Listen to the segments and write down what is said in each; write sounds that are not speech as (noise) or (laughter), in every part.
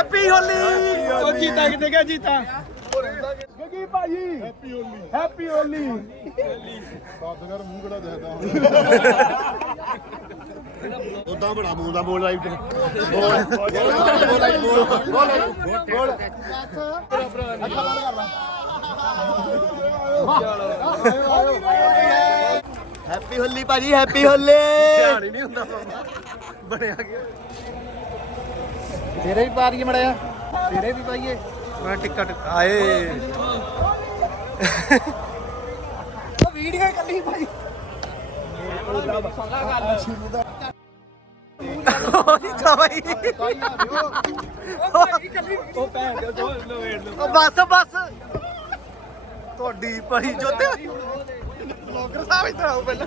Happy ਹੋਲੀ ਉਹ ਜੀਤਾ ਕਿੱਥੇ ਗਿਆ ਜੀਤਾ? ਗੱਗੀ ਭਾਜੀ ਹੈਪੀ ਹੋਲੀ ਹੈਪੀ ਹੋਲੀ ਬਾਦਗਰ ਮੂੰਹ ਕਿਹੜਾ ਦੇਖਦਾ ਉਦਾਂ ਬੜਾ ਬੋਲਦਾ ਬੋਲ ਲਾਈਵ ਤੇ। ਬੋਲ। ਬੋਲ ਬੋਲ। ਬੋਲ। ਬੋਲ। ਹੈਪੀ ਹੋਲੀ ਭਾਜੀ ਹੈਪੀ ਹੋਲੀ ਧਿਆਨ ਹੀ ਨਹੀਂ ਹੁੰਦਾ ਬਣਿਆ ਗਿਆ। ਤੇਰੇ ਵੀ ਪਾ ਦਈਏ ਮੜਿਆ ਤੇਰੇ ਵੀ ਪਾਈਏ। ਮੈਂ ਟਿੱਕਾ ਟਿੱਕਾ ਆਏ। ਉਹ ਵੀਡੀਓ ਕੱਲੀ ਭਾਈ ਬੱਸ ਬੱਸ। ਤੁਹਾਡੀ ਭਾਈ ਜੋਤੇ। ਬਲੌਗਰ ਸਾਹਿਬ ਇੱਧਰ ਆਓ ਪਹਿਲਾਂ।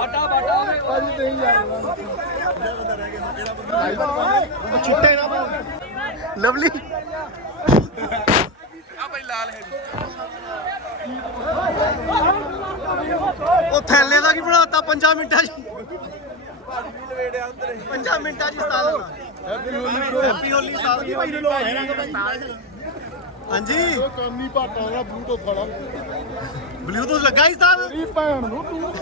ਯਾਰ ਛੁੱਟੇ ਨਾ ਲਵਲੀ। ਉਹ ਥੈਲੇ ਦਾ ਕੀ ਬਣਾਤਾ? 5 ਮਿੰਟਾਂ 'ਚ। 5 ਮਿੰਟਾਂ 'ਚ ਸਾਲ ਹੈਪੀ ਹੋਲੀ ਸਾਲ ਦੀ ਭਾਈ। ਨੂੰ ਹਾਂਜੀ। ਕੰਮੀ ਭਾਟਾ ਵਾਲਾ ਬੂਟ ਉਖੜਾ ਬਲੂਟੂਥ ਲੱਗਾ ਹੀ ਸਾਲ ਤੇਰੀ ਭੈਣ ਨੂੰ ਤੂੰ।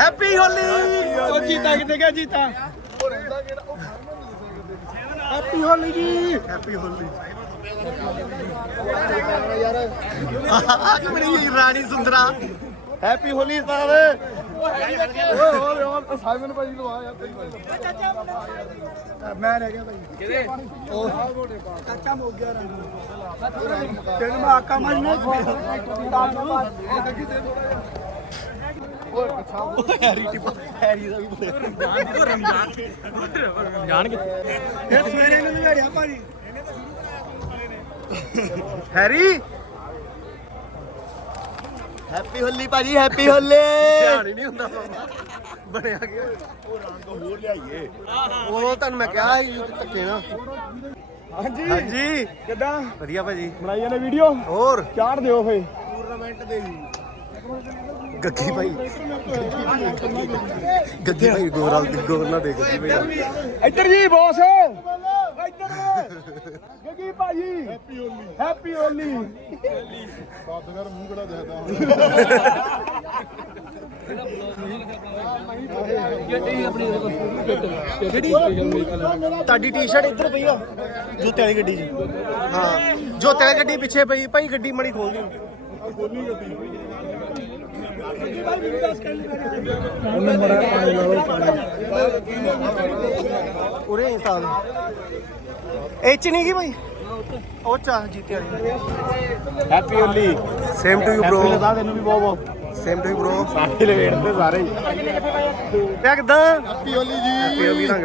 ਹੈਪੀ ਹੋਲੀ ਉਹ ਜੀਤਾ ਕਿੱਥੇ ਗਿਆ ਜੀਤਾ ਹੈਪੀ ਹੋਲੀ ਜੀ ਹੈਪੀ ਹੋਲੀ ਆ ਕਿ ਮੇਰੀ ਰਾਣੀ ਸੁੰਦਰਾ ਹੈਪੀ ਹੋਲੀ ਸਾਹਿਬ ਓਏ ਓਏ ਓਏ ਸਾਈਮਨ ਭਾਈ ਲਵਾ ਯਾਰ ਤੇਰੀ ਮੈਂ ਰਹਿ ਗਿਆ ਭਾਈ ਚਾਚਾ ਮੋ ਗਿਆ ਰੰਗ ਤੈਨੂੰ ਮੈਂ ਆਕਾ ਮਜ ਨਹੀਂ ਹੈਰੀ ਟਿਪਾ ਹੈਰੀ ਦਾ ਵੀ ਬੋਲਿਆ ਇਹ ਸਵੇਰੇ ਨੂੰ ਲੜਿਆ ਭਾਜੀ ਹੈਰੀ ਹੈਪੀ ਹੋਲੀ ਭਾਜੀ ਹੈਪੀ ਹੋਲੀ ਧਿਆਨ ਨਹੀਂ ਹੁੰਦਾ ਬਣਿਆ ਗਿਆ ਉਹ ਰੰਗ ਹੋਰ ਲਿਆਈਏ। ਉਹ ਤੁਹਾਨੂੰ ਮੈਂ ਕਿਹਾ ਸੀ ਧੱਕੇ ਨਾ ਹਾਂਜੀ। ਹਾਂਜੀ। ਕਿੱਦਾਂ? ਵਧੀਆ ਭਾਜੀ। ਬਣਾਈ ਜਾਂਦੇ ਵੀਡੀਓ ਹੋਰ? ਚਾੜ ਦਿਓ ਫੇ। ਟੂਰਨਾਮੈਂਟ ਦੇ ਗੱਗੀ ਭਾਈ। ਗੱਗੀ ਭਾਈ ਗੋਰਾ ਗੋਰ ਨਾ ਦੇ ਗੱਗੀ ਭਾਈ ਇੱਧਰ ਜੀ ਬੌਸ। ਗੱਗੀ ਭਾਜੀ ਹੈਪੀ ਹੋਲੀ ਹੈਪੀ ਹੋਲੀ ਬਾਦਗਰ ਮੂੰਹ ਕਿਹੜਾ ਦੇਖਦਾ ਤੁਹਾਡੀ ਟੀ-ਸ਼ਰਟ ਇੱਧਰ ਪਈ ਆ। ਜੋਤੇ ਵਾਲੀ ਗੱਡੀ 'ਚ। ਹਾਂ। ਜੋਤੇ ਵਾਲੀ ਗੱਡੀ ਪਿੱਛੇ ਪਈ। ਭਾਈ ਗੱਡੀ ਮੜੀ ਖੋਲ ਦਿਓ। ਉਹਨੇ ਮੜਾ ਪਾਣੀ ਲਾਓ ਪਾਣੀ ਉਰੇ ਹੀ ਸਾਲ। ਇਹ ਚ ਨਹੀਂ ਗਈ ਭਾਈ ਉਹ ਚਾ ਜੀਤੇ ਵਾਲੀ। Happy Holi same to you happy bro ਲਦਾ ਤੈਨੂੰ ਵੀ ਬਹੁਤ ਬਹੁਤ। ਸੇਮ ਟੂ ਯੂ ਬ੍ਰੋ ਸਾਰੇ ਲਵੇੜਦੇ ਸਾਰੇ ਕਿਆ ਕਿਦਾਂ? ਹੈਪੀ ਹੋਲੀ ਜੀ। ਹੈਪੀ ਹੋਲੀ ਰੰਗ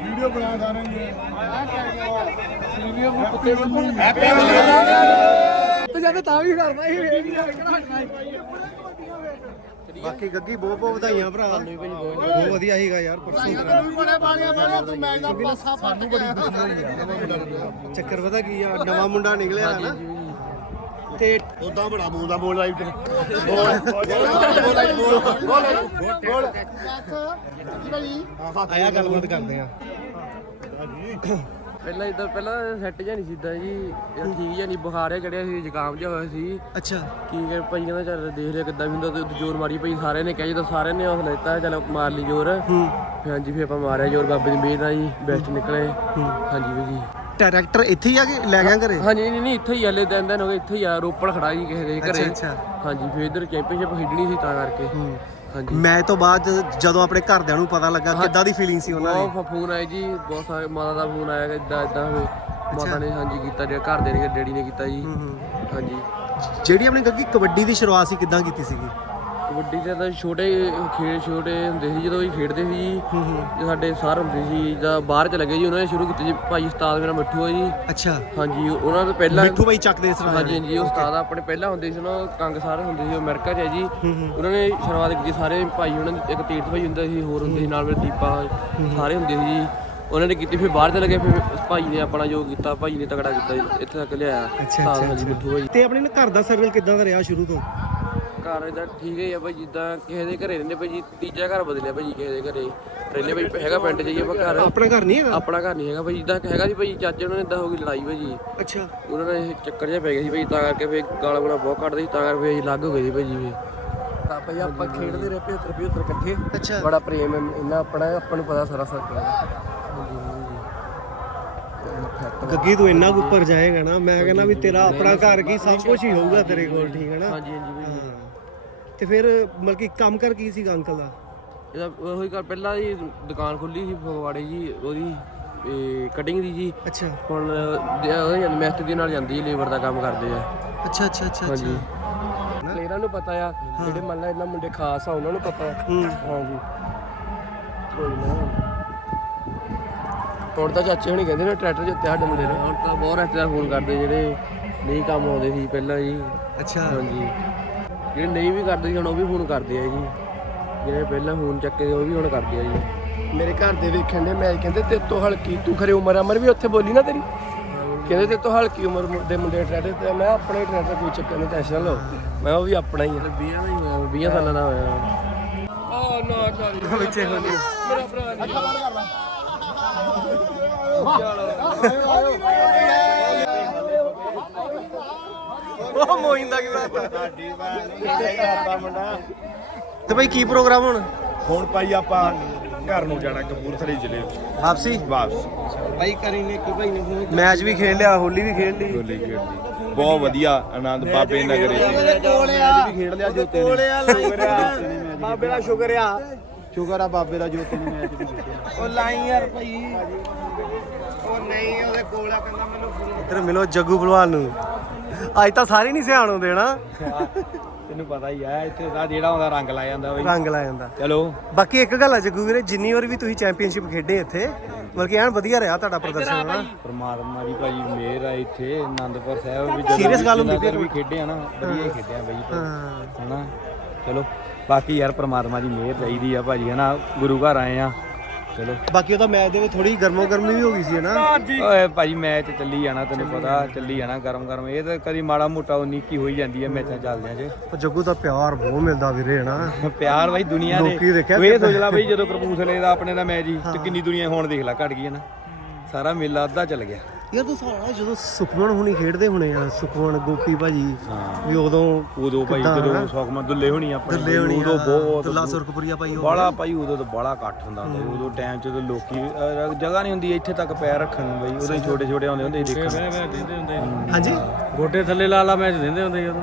ਵੀਡੀਓ ਬਣਾ ਜਾ ਰਹੇ ਨੇ। ਵੀਡੀਓ ਨੂੰ ਕੁੱਤੇ ਨੂੰ। ਹੈਪੀ ਤੇ ਜਾਂਦੇ ਤਾਂ ਵੀ ਕਰਦਾ ਇਹ ਬਾਕੀ ਗੱਗੀ ਬਹੁਤ ਬਹੁਤ ਵਧਾਈਆਂ ਭਰਾ। ਬਹੁਤ ਵਧੀਆ ਸੀਗਾ ਯਾਰ ਪਰਸੋਂ ਦਾ ਚੱਕਰ ਪਤਾ ਕੀ ਆ ਨਵਾਂ ਮੁੰਡਾ ਨਿਕਲਿਆ ਨਾ। ਤੇ ਉਦਾਂ ਬੜਾ ਬੋਲਦਾ ਬੋਲ ਲਾਈਵ ਤੇ। ਬੋਲ ਬੋਲ ਲਾਈਵ ਬੋਲ ਬੋਲ ਬੋਲ ਆਇਆ ਗੱਲਬਾਤ ਕਰਦੇ ਆ। ਪਹਿਲਾਂ ਇਦਾਂ ਪਹਿਲਾਂ ਸੈੱਟ ਜਾਂ ਨਹੀਂ ਸੀਦਾ ਜੀ। ਇਹ ਠੀਕ ਜਾਂ ਨਹੀਂ ਬੁਖਾਰ ਜਿਹਾ ਚੜਿਆ ਸੀ ਜ਼ੁਕਾਮ ਜਿਹਾ ਹੋਇਆ ਸੀ। ਅੱਛਾ। ਕੀ ਕਰ ਭਾਈ ਕਹਿੰਦਾ ਚੱਲ ਦੇਖ ਲਿਆ ਕਿੱਦਾਂ ਵੀ ਹੁੰਦਾ ਤੇ ਜ਼ੋਰ ਮਾਰੀ ਭਾਈ ਸਾਰਿਆਂ ਨੇ ਕਿਹਾ ਜਦੋਂ ਸਾਰਿਆਂ ਨੇ ਹੌਸਲਾ ਦਿੱਤਾ ਚੱਲ ਮਾਰ ਲਈ ਜ਼ੋਰ। ਹੂੰ। ਹਾਂਜੀ ਫਿਰ ਆਪਾਂ ਮਾਰਿਆ ਜ਼ੋਰ ਬਾਬੇ ਦੀ ਮਿਹਰ ਨਾਲ ਜੀ ਬੈਸਟ ਨਿਕਲੇ। ਹਾਂਜੀ ਵੀ ਜੀ। ਡਾਇਰੈਕਟਰ ਇੱਥੇ ਹੀ ਆ ਕੇ ਲੈ ਗਿਆ ਘਰੇ? ਹਾਂਜੀ ਨਹੀਂ ਨਹੀਂ ਇੱਥੇ ਹੀ ਹਲੇ ਦਿਨ ਦਿਨ ਹੋ ਗਏ ਇੱਥੇ ਹੀ ਆ ਰੋਪੜ ਖੜਾ ਜੀ ਕਿਸੇ ਦੇ ਘਰੇ। ਅੱਛਾ। ਹਾਂਜੀ ਫਿਰ ਇਧਰ ਚੈਂਪੀਅਨਸ਼ਿਪ ਖੇਡਣੀ ਸੀ ਤਾਂ ਕਰਕੇ। ਹਾਂਜੀ। ਮੈਚ ਤੋਂ ਬਾਅਦ ਜਦੋਂ ਆਪਣੇ ਘਰਦਿਆਂ ਨੂੰ ਪਤਾ ਲੱਗਾ ਕਿੱਦਾਂ ਦੀ ਫੀਲਿੰਗ ਸੀ ਉਹਨਾਂ ਦੀ? ਬਹੁਤ ਫੋਨ ਆਏ ਜੀ ਬਹੁਤ ਸਾਰੇ ਮਾਤਾ ਦਾ ਫੋਨ ਆਇਆ ਇਦਾਂ ਇਦਾਂ ਹੋਵੇ। ਮਾਤਾ ਨੇ ਹਾਂਜੀ ਕੀਤਾ ਜਿਹੜਾ ਘਰ ਦੇ ਨੇ ਡੈਡੀ ਨੇ ਕੀਤਾ ਜੀ। ਹਾਂਜੀ। ਜਿਹੜੀ ਆਪਣੀ ਗੱਗੀ ਕਬੱਡੀ ਦੀ ਸ਼ੁਰੂਆਤ ਸੀ ਕਿੱਦਾਂ ਕੀਤੀ ਸੀਗੀ? ਕਬੱਡੀ ਦੇ ਤਾਂ ਛੋਟੇ ਖੇਡ ਛੋਟੇ ਹੁੰਦੇ ਸੀ ਜਦੋਂ ਅਸੀਂ ਖੇਡਦੇ ਸੀ ਜੀ ਸਾਡੇ ਸਰ ਹੁੰਦੇ ਸੀ ਜਾਂ ਬਾਹਰ ਚ ਲੱਗੇ ਜੀ ਉਹਨਾਂ ਨੇ ਸ਼ੁਰੂ ਕੀਤੀ ਜੀ ਭਾਈ ਉਸਤਾਦ ਮੇਰਾ ਮਿੱਠੂ ਹੈ ਜੀ। ਅੱਛਾ। ਹਾਂਜੀ ਉਹਨਾਂ ਤੋਂ ਪਹਿਲਾਂ ਮਿੱਠੂ ਬਾਈ ਚੱਕ ਦੇ ਸਰਾਂ ਹਾਂਜੀ ਹਾਂਜੀ ਉਹ ਉਸਤਾਦ ਆਪਣੇ ਪਹਿਲਾਂ ਹੁੰਦੇ ਸੀ ਉਹਨਾਂ ਕੰਗ ਸਾਰੇ ਹੁੰਦੇ ਸੀ ਉਹ ਅਮਰੀਕਾ 'ਚ ਹੈ ਜੀ ਉਹਨਾਂ ਨੇ ਸ਼ੁਰੂਆਤ ਕੀਤੀ ਸਾਰੇ ਭਾਈ ਉਹਨਾਂ ਦੇ ਇੱਕ ਤੀਰਥ ਭਾਈ ਹੁੰਦਾ ਸੀ ਹੋਰ ਹੁੰਦੇ ਸੀ ਨਾਲ ਮੇਰੇ ਦੀਪਾ ਸਾਰੇ ਹੁੰਦੇ ਸੀ ਜੀ। ਉਹਨਾਂ ਨੇ ਕੀਤੀ ਫਿਰ ਬਾਹਰ ਚਲੇ ਗਏ ਫਿਰ ਭਾਈ ਨੇ ਆਪਣਾ ਜੋ ਕੀਤਾ ਭਾਈ ਨੇ ਤਕੜਾ ਕੀਤਾ ਇੱਥੇ ਤੱਕ ਲਿਆਇਆ ਉਸਤਾਦ ਹਾਂਜੀ ਮਿੱਠੂ ਭਾਈ। ਤੇ ਆਪਣੇ ਨਾ ਘਰ ਦਾ ਸਰਕਲ ਕਿੱਦਾਂ ਦਾ ਰਿਹਾ ਸ਼ੁਰੂ ਤੋਂ? ਘਰ ਇਹਦਾ ਠੀਕ ਹੀ ਆ ਭਾਈ ਜਿੱਦਾਂ ਕਿਸੇ ਦੇ ਘਰੇ ਰਹਿੰਦੇ ਭਾਈ ਜੀ ਤੀਜਾ ਘਰ ਬਦਲਿਆ ਭਾਈ ਕਿਸੇ ਦੇ ਘਰੇ। ਪਹਿਲੇ ਭਾਈ ਹੈਗਾ ਪਿੰਡ 'ਚ ਜੀ ਆਪਾਂ ਘਰ। ਆਪਣਾ ਘਰ ਨਹੀਂ ਹੈਗਾ? ਆਪਣਾ ਘਰ ਨਹੀਂ ਹੈਗਾ ਭਾਈ ਜਿੱਦਾਂ ਹੈਗਾ ਸੀ ਭਾਈ ਚਾਚੇ ਉਹਨਾਂ ਨੇ ਇਦਾਂ ਹੋ ਗਈ ਲੜਾਈ ਭਾਈ ਅੱਛਾ। ਉਹਨਾਂ ਨੇ ਇਹ ਚੱਕਰ ਜਿਹਾ ਪੈ ਗਿਆ ਸੀ ਭਾਈ ਤਾਂ ਕਰਕੇ ਫੇਰ ਗਾਲਾਂ ਗਾਲਾਂ ਬਹੁਤ ਕੱਢਦੇ ਸੀ ਤਾਂ ਕਰਕੇ ਅਸੀਂ ਅਲੱਗ ਹੋ ਗਏ ਸੀ ਭਾਈ ਜੀ ਤਾਂ ਭਾਈ ਆਪਾਂ ਖੇਡਦੇ ਰਹੇ 75 75 ਇਕੱਠੇ। ਅੱਛਾ। ਬੜਾ ਪ੍ਰੇਮ ਹੈ ਇਹਨਾਂ ਆਪਣਾ ਆਪਾਂ ਨੂੰ ਪਤਾ ਸਾਰਾ ਸਰਕਲ ਗੱਗੀ ਤੂੰ ਇੰਨਾ ਉੱਪਰ ਜਾਏਗਾ ਨਾ ਮੈਂ ਕਹਿੰਦਾ ਵੀ ਤੇਰਾ ਆਪਣਾ ਘਰ ਕੀ ਸਭ ਕੁਝ ਹੀ ਹੋਊਗਾ ਤੇਰੇ ਕੋਲ ਠੀਕ ਹੈ ਨਾ? ਹਾਂਜੀ ਹਾਂਜੀ ਭਾਈ ਤੇ ਫਿਰ ਮਤਲਬ ਕਿ ਕੰਮ ਕਰ ਕੀ ਸੀਗਾ ਅੰਕਲ ਦਾ? ਇਹਦਾ ਉਹੀ ਕਰ ਪਹਿਲਾਂ ਜੀ ਦੁਕਾਨ ਖੁੱਲੀ ਸੀ ਫਗਵਾੜੇ ਜੀ ਉਹਦੀ ਕਟਿੰਗ ਦੀ ਜੀ। ਅੱਛਾ। ਹੁਣ ਉਹਦੇ ਮਿਸਤਰੀ ਨਾਲ ਜਾਂਦੀ ਹੈ ਲੇਬਰ ਦਾ ਕੰਮ ਕਰਦੇ ਆ। ਅੱਛਾ ਅੱਛਾ ਅੱਛਾ ਹਾਂਜੀ। ਪਲੇਅਰਾਂ ਨੂੰ ਪਤਾ ਆ ਜਿਹੜੇ ਮੰਨ ਲਾ ਇਹਨਾਂ ਮੁੰਡੇ ਖਾਸ ਆ ਉਹਨਾਂ ਨੂੰ ਪਤਾ ਹੂੰ। ਹਾਂਜੀ। ਕੋਈ ਨਾ। ਹੁਣ ਤਾਂ ਚਾਚੇ ਹੁਣੀ ਕਹਿੰਦੇ ਨੇ ਟਰੈਕਟਰ ਜਿੱਤੇ ਸਾਡੇ ਮੁੰਡੇ ਨੇ। ਹੁਣ ਤਾਂ ਬਹੁਤ ਰਿਸ਼ਤੇਦਾਰ ਫੋਨ ਕਰਦੇ ਜਿਹੜੇ ਨਹੀਂ ਕੰਮ ਆਉਂਦੇ ਸੀ ਪਹਿਲਾਂ ਜੀ। ਅੱਛਾ। ਹਾਂਜੀ। ਜਿਹੜੇ ਨਹੀਂ ਵੀ ਕਰਦੇ ਸੀ ਹੁਣ ਉਹ ਵੀ ਫੋਨ ਕਰਦੇ ਆ ਜੀ। ਜਿਹੜੇ ਪਹਿਲਾਂ ਫੋਨ ਚੱਕੇ ਉਹ ਵੀ ਹੁਣ ਕਰਦੇ ਆ ਜੀ। ਮੇਰੇ ਘਰ ਦੇ ਵੇਖਣ ਦੇ ਮੈਚ ਕਹਿੰਦੇ ਤੇ ਤੋਂ ਹਲਕੀ ਤੂੰ ਖਰੇ ਉਮਰ ਅਮਰ ਵੀ ਉੱਥੇ ਬੋਲੀ ਨਾ ਤੇਰੀ? ਕਹਿੰਦੇ ਤੇ ਤੋਂ ਹਲਕੀ ਉਮਰ ਦੇ ਮੁੰਡੇ ਟਰੈਕਟਰ ਤੇ ਮੈਂ ਆਪਣੇ ਟਰੈਕਟਰ ਕੋਈ ਚੱਕਰ ਨਹੀਂ ਟੈਨਸ਼ਨ ਲਓ। ਮੈਂ ਉਹ ਵੀ ਆਪਣਾ ਹੀ ਆ। 20 ਦਾ ਹੀ ਹੋਇਆ 20 ਸਾਲਾਂ ਦਾ ਹੋਇਆ। ਆ ਨਾ ਚਾਲੀ। ਵਿੱਚੇ ਹੋ ਗਏ ਮੇਰਾ ਭਰਾ ਨਹੀਂ ਉਹ ਮੋਇੰਦਾ ਕੀ ਬਣਾਤਾ ਤੇ ਭਾਈ ਕੀ ਪ੍ਰੋਗਰਾਮ ਹੁਣ? ਹੁਣ ਭਾਈ ਆਪਾਂ ਘਰ ਨੂੰ ਜਾਣਾ ਕਪੂਰਥਲੇ ਜ਼ਿਲ੍ਹੇ ਵਾਪਸੀ? ਵਾਪਸ। ਮੈਚ ਵੀ ਖੇਡ ਲਿਆ ਹੋਲੀ ਵੀ ਖੇਡ ਲਈ। ਗੋਲੀ ਖੇਡਦੀ ਬਹੁਤ ਵਧੀਆ ਆਨੰਦ ਬਾਬੇ ਨਗਰੇ ਵੀ ਖੇਡ ਲਿਆ ਜੋਤੇ ਨੇ। ਬਾਬੇ ਦਾ ਸ਼ੁਕਰ ਆ। ਸ਼ੁਕਰ ਆ। ਬਾਬੇ ਦਾ ਜੋਤੇ ਨੇ ਮੈਚ ਵੀ ਜਿੱਤਿਆ ਉਹ ਲਾਈ ਯਾਰ ਭਾਈ। ਉਹ ਨਹੀਂ ਉਹਦੇ ਕੋਲ ਆ ਕਹਿੰਦਾ ਮੈਨੂੰ ਇੱਧਰ ਮਿਲੋ ਜੱਗੂ ਭਲਵਾਨ ਨੂੰ। ਅੱਜ ਤਾਂ ਸਾਰੇ ਨਹੀਂ ਸਿਆਣ ਹੁੰਦੇ ਨਾ। ਤੈਨੂੰ ਪਤਾ ਹੀ ਆ ਇੱਥੇ ਦਾ ਜਿਹੜਾ ਆਉਂਦਾ ਰੰਗ ਲਾ ਜਾਂਦਾ ਬਈ। ਰੰਗ ਲਾ ਜਾਂਦਾ। ਚਲੋ। ਬਾਕੀ ਇੱਕ ਗੱਲ ਆ ਜੱਗੂ ਵੀਰੇ ਜਿੰਨੀ ਵਾਰ ਵੀ ਤੁਸੀਂ ਚੈਂਪੀਅਨਸ਼ਿਪ ਖੇਡੇ ਇੱਥੇ ਮਤਲਬ ਕਿ ਐਨ ਵਧੀਆ ਰਿਹਾ ਤੁਹਾਡਾ ਪ੍ਰਦਰਸ਼ਨ ਨਾ ਪਰਮਾਤਮਾ ਦੀ ਭਾਜੀ ਮਿਹਰ ਆ ਇੱਥੇ ਆਨੰਦਪੁਰ ਸਾਹਿਬ ਵੀ Serious ਗੱਲ ਹੁੰਦੀ ਚਿਰ ਵੀ ਖੇਡੇ ਆ ਨਾ ਵਧੀਆ ਹੀ ਖੇਡੇ ਆ ਬਈ। ਹਾਂ। ਹਨਾ? ਚਲੋ ਬਾਕੀ ਯਾਰ ਪਰਮਾਤਮਾ ਦੀ ਮਿਹਰ ਚਾਹੀਦੀ ਆ ਭਾਜੀ ਹਨਾ? ਗੁਰੂ ਘਰ ਆਏ ਆ। ਚਲੋ। ਬਾਕੀ ਉਹਦਾ ਮੈਚ ਦੇ ਵਿੱਚ ਥੋੜੀ ਗਰਮੋ ਗਰਮੀ ਵੀ ਹੋ ਗਈ ਸੀ ਨਾ? ਓਏ ਭਾਜੀ ਮੈਚ ਚੱਲੀ ਜਾਣਾ ਤੈਨੂੰ ਪਤਾ ਚੱਲੀ ਜਾਣਾ ਗਰਮ ਗਰਮ ਇਹ ਤਾਂ ਕਦੀ ਮਾੜਾ ਮੋਟਾ ਉਨੀ ਕੀ ਹੋਈ ਜਾਂਦੀ ਆ ਮੈਚਾਂ ਚੱਲਦਿਆਂ 'ਚ ਉਹ ਜੱਗੂ ਦਾ ਪਿਆਰ ਬਹੁਤ ਮਿਲਦਾ ਵੀਰੇ ਨਾ? (laughs) ਪਿਆਰ ਬਾਈ ਦੁਨੀਆ ਦੇ। ਲੋਕੀ ਦੇਖਿਆ ਤੂੰ ਇਹ ਸੋਚ ਲੈ ਬਈ ਜਦੋਂ (laughs) ਕਰਪੂਸਲੇ ਦਾ ਆਪਣੇ ਦਾ ਮੈਚ ਹੀ ਤੇ ਕਿੰਨੀ ਦੁਨੀਆ ਹੁਣ ਦੇਖ ਲੈ ਘਟ ਗਈ ਹੈ ਨਾ। ਸਾਰਾ ਮੇਲਾ ਅੱਧਾ ਚੱਲ ਗਿਆ। ਯਾਰ ਤੂੰ ਸਾਰਾ ਜਦੋਂ ਸੁਖਮਨ ਹੁਣੀ ਖੇਡਦੇ ਹੋਣੇ ਆ ਸੁਖਮਨ ਗੋਪੀ ਭਾਜੀ ਵੀ ਉਦੋਂ ਉਦੋਂ ਭਾਈ ਕਿੱਦਾਂ ਜਦੋਂ? ਸੁਖਮਨ ਦੁੱਲੇ ਹੋਣੀ ਆਪਣੇ ਦੱਲੇ ਹੋਣੀ ਉਦੋਂ ਬਹੁਤ ਦੁੱਲਾ ਸੁਰਖਪੁਰੀਆ ਭਾਈ ਉਹ ਬਾਲਾ ਭਾਈ ਉਦੋਂ ਤਾਂ ਬਾਲਾ ਇਕੱਠ ਹੁੰਦਾ ਹੁੰਦਾ ਸੀ। ਉਦੋਂ ਟਾਈਮ 'ਚ ਤਾਂ ਲੋਕੀ ਅਹ, ਜਗ੍ਹਾ ਨਹੀਂ ਹੁੰਦੀ ਇੱਥੇ ਤੱਕ ਪੈਰ ਰੱਖਣ ਨੂੰ ਬਈ। ਉਦੋਂ ਛੋਟੇ ਛੋਟੇ ਆਉਂਦੇ ਹੁੰਦੇ ਸੀ ਦੇਖਣ। ਹਾਂਜੀ? ਗੋਡੇ ਥੱਲੇ ਲਾ ਲਾ ਮੈਚ ਦਿੰਦੇ ਹੁੰਦੇ ਜਦੋਂ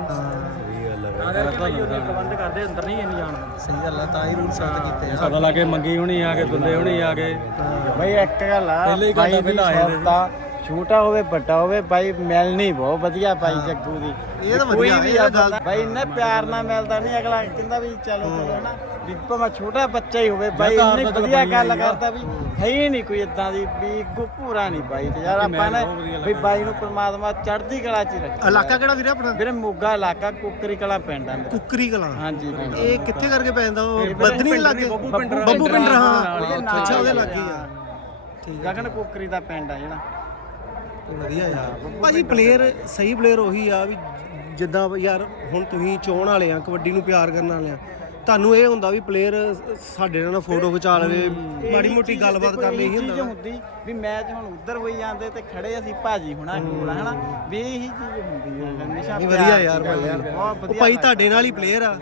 ਪ੍ਰਬੰਧ ਕਰਦੇ ਅੰਦਰ ਨਹੀਂ ਇੰਨੀ ਜਾਣ ਸਹੀ ਗੱਲ ਆ ਤਾਂ ਹੀ ਰੂਲ ਸੈੱਟ ਕੀਤੇ ਆ। ਪਤਾ ਲੱਗੇ ਮੰਗੀ ਹੁਣੀ ਆ ਕੇ ਦੁੱਲੇ ਹੁਣੀ ਆ ਕੇ। ਬਈ ਇੱਕ ਗੱਲ ਆ ਪਹਿਲੇ ਹੀ ਘੰਟਾ ਬਾਈ ਦੀ ਪਹਿਲਾਂ ਆਏ ਨੇ। ਛੋਟਾ ਹੋਵੇ ਵੱਡਾ ਹੋਵੇ ਬਾਈ ਮਿਲਣੀ ਬਹੁਤ ਵਧੀਆ ਬਾਈ ਜੱਗੂ ਦੀ। ਇਹ ਤਾਂ ਕੋਈ ਵਧੀਆ ਵੀ ਇਹ ਆ ਗੱਲ ਬਾਈ ਇੰਨੇ ਪਿਆਰ ਨਾਲ ਮਿਲਦਾ ਨਹੀਂ ਅਗਲਾ ਕਹਿੰਦਾ ਵੀ ਚਲੋ ਚਲੋ ਹਨਾ। ਵੀ ਭਾਵੇਂ ਛੋਟਾ ਬੱਚਾ ਹੀ ਹੋਵੇ ਬਾਈ ਇੰਨੀ ਵਧੀਆ ਗੱਲ ਕਰਦਾ ਵੀ ਹੈ। ਹੀ ਨਹੀਂ ਕੋਈ ਇਦਾਂ ਦੀ ਵੀ ਪੂਰਾ ਨਹੀਂ ਬਾਈ ਤੇ ਯਾਰ ਆਪਾਂ ਨੇ ਵੀ ਬਾਈ ਨੂੰ ਪ੍ਰਮਾਤਮਾ ਚੜ੍ਹਦੀ ਕਲਾ ਚ ਹੀ ਰੱਖੇ ਇਲਾਕਾ ਕਿਹੜਾ ਵੀਰੇ ਆਪਣਾ? ਵੀਰੇ ਮੋਗਾ ਇਲਾਕਾ ਕੁੱਕਰੀ ਕਲਾ ਪਿੰਡ ਆ ਮੇਰਾ। ਕੁੱਕਰੀ ਕਲਾਂ। ਹਾਂਜੀ ਇਹ ਕਿੱਥੇ ਕਰਕੇ ਪੈ ਜਾਂਦਾ ਉਹ? ਬਦਨੀ ਲੱਗੇ ਬੱਬੂ ਬੱਬੂ ਪਿੰਡ ਪਿੰਡ ਨਾਲ ਹਾਂ। ਅੱਛਾ ਉਹਦੇ ਲੱਗੇ ਆ। ਆ। ਠੀਕ ਗਗਨ ਕੁੱਕਰੀ ਦਾ ਪਿੰਡ ਆ ਜਿਹੜਾ। ਵਧੀਆ ਯਾਰ। ਭਾਜੀ ਪਲੇਅਰ ਸਹੀ ਪਲੇਅਰ ਉਹੀ ਆ ਵੀ ਜਿੱਦਾਂ ਯਾਰ ਹੁਣ ਤੁਸੀਂ ਚੋਣ ਵਾਲੇ ਆ, ਕਬੱਡੀ ਨੂੰ ਪਿਆਰ ਕਰਨ ਵਾਲੇ ਆ। ਤੁਹਾਨੂੰ ਇਹ ਹੁੰਦਾ ਵੀ ਪਲੇਅਰ ਸਾਡੇ ਨਾਲ ਫੋਟੋ ਖਿਚਾ ਲਵੇ ਮਾੜੀ ਮੋਟੀ ਗੱਲਬਾਤ ਕਰ ਲਈ ਚੀਜ਼ ਹੁੰਦਾ। ਹੁੰਦੀ ਵੀ ਮੈਚ ਹੁਣ ਉੱਧਰ ਹੋਈ ਜਾਂਦੇ ਤੇ ਖੜੇ ਅਸੀਂ ਭਾਜੀ ਹੁਣਾ ਕੋਲ ਹਨਾ? ਵੀ ਇਹੀ ਚੀਜ਼ ਹੁੰਦੀ ਹੈ ਹਮੇਸ਼ਾ ਨਹੀਂ ਪਿਆਰ ਵਧੀਆ ਯਾਰ ਭਾਈ ਯਾਰ ਬਹੁਤ ਉਹ ਵਧੀਆ ਭਾਈ ਤੁਹਾਡੇ ਨਾਲ ਹੀ ਪਲੇਅਰ ਆ।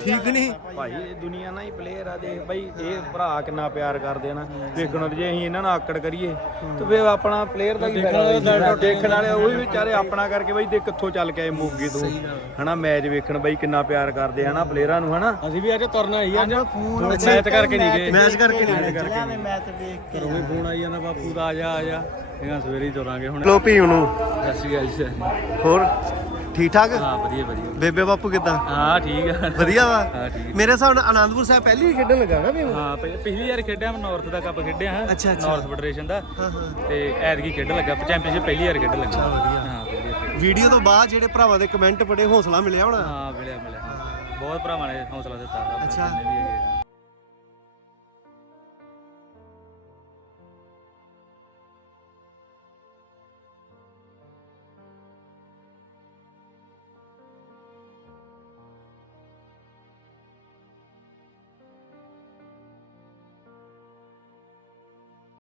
ਠੀਕ ਨਹੀਂ? ਭਾਈ। ਇਹ ਦੁਨੀਆ ਨਾਲ ਹੀ ਪਲੇਅਰ ਆ ਦੇਖ ਬਾਈ ਇਹ ਭਰਾ ਕਿੰਨਾ ਪਿਆਰ ਕਰਦੇ ਆ ਨਾ। ਦੇਖਣ ਜੇ ਅਸੀਂ ਇਹਨਾਂ ਨਾਲ ਆਕੜ ਕਰੀਏ ਤੇ ਫੇਰ ਆਪਣਾ ਪਲੇਅਰ ਦਾ ਕੀ ਫਾਇਦਾ ਦੇਖਣ ਵਾਲੇ ਉਹ ਵੀ ਵਿਚਾਰੇ ਆਪਣਾ ਕਰਕੇ ਬਾਈ ਦੇ ਕਿੱਥੋਂ ਚੱਲ ਕੇ ਆਏ ਮੋਗੇ ਤੋਂ? ਹਨਾ ਮੈਚ ਵੇਖਣ ਬਾਈ ਕਿੰਨਾ ਪਿਆਰ ਕਰਦੇ ਆ ਹਨਾ ਪਲੇਅਰਾਂ ਨੂੰ ਹਨਾ? ਅਸੀਂ ਵੀ ਅੱਜ ਤੁਰਨਾ ਹੀ ਅੱਜ ਫੋਨ ਮੈਚ ਕਰਕੇ ਨਹੀਂ ਗਏ। ਮੈਚ ਕਰਕੇ ਨਹੀਂ ਗਏ। ਮੈਚ ਵੇਖ ਕੇ ਵੀ ਫੋਨ ਆਈ ਜਾਂਦਾ ਬਾਪੂ ਦਾ ਆ ਜਾ ਆ ਜਾ। ਇਹਨਾਂ ਸਵੇਰੇ ਹੀ ਤੁਰਾਂਗੇ ਹੁਣ। ਲੋ ਭੀਮ ਨੂੰ। ਸਤਿ ਸ਼੍ਰੀ ਅਕਾਲ ਜੀ। ਹੋਰ? ਠੀਕ ਠਾਕ? ਹਾਂ ਵਧੀਆ ਵਧੀਆ। ਬੇਬੇ ਬਾਪੂ ਕਿੱਦਾਂ? ਹਾਂ ਠੀਕ ਆ। ਵਧੀਆ ਵਾ? ਹਾਂ ਠੀਕ। ਮੇਰੇ ਹਿਸਾਬ ਨਾਲ ਆਨੰਦਪੁਰ ਸਾਹਿਬ ਪਹਿਲੀ ਹੀ ਖੇਡਣ ਲੱਗਾ ਨਾ ਭੀਮ? ਹਾਂ ਪਿਛਲੀ ਵਾਰ ਖੇਡਿਆ ਮੈਂ ਨਾਰਥ ਦਾ ਕੱਪ ਖੇਡਿਆ ਹਾਂ। ਅੱਛਾ, ਅੱਛਾ। ਨਾਰਥ ਫੈਡਰੇਸ਼ਨ ਦਾ। ਹਾਂ ਹਾਂ। ਤੇ ਐਤਕੀ ਖੇਡਣ ਲੱਗਾ ਚੈਂਪੀਅਨਸ਼ਿਪ ਪਹਿਲੀ ਵਾਰ ਖੇਡਣ ਲੱਗਾ। ਹਾਂ ਵਧੀਆ ਵੀਡੀਓ ਤੋਂ ਬਾਅਦ ਜਿਹੜੇ ਭਰਾਵਾਂ ਦੇ ਕਮੈਂਟ ਬੜੇ ਹੌਸਲਾ ਮਿਲਿਆ ਹੋਣਾ? ਹਾਂ ਮਿਲਿਆ ਮਿਲਿਆ। ਬਹੁਤ ਭਰਾਵਾਂ ਨੇ ਹੌਸਲਾ ਦਿੱਤਾ ਅੱਛਾ। ਜਿੰਨੇ ਵੀ ਹੈਗੇ ਆ।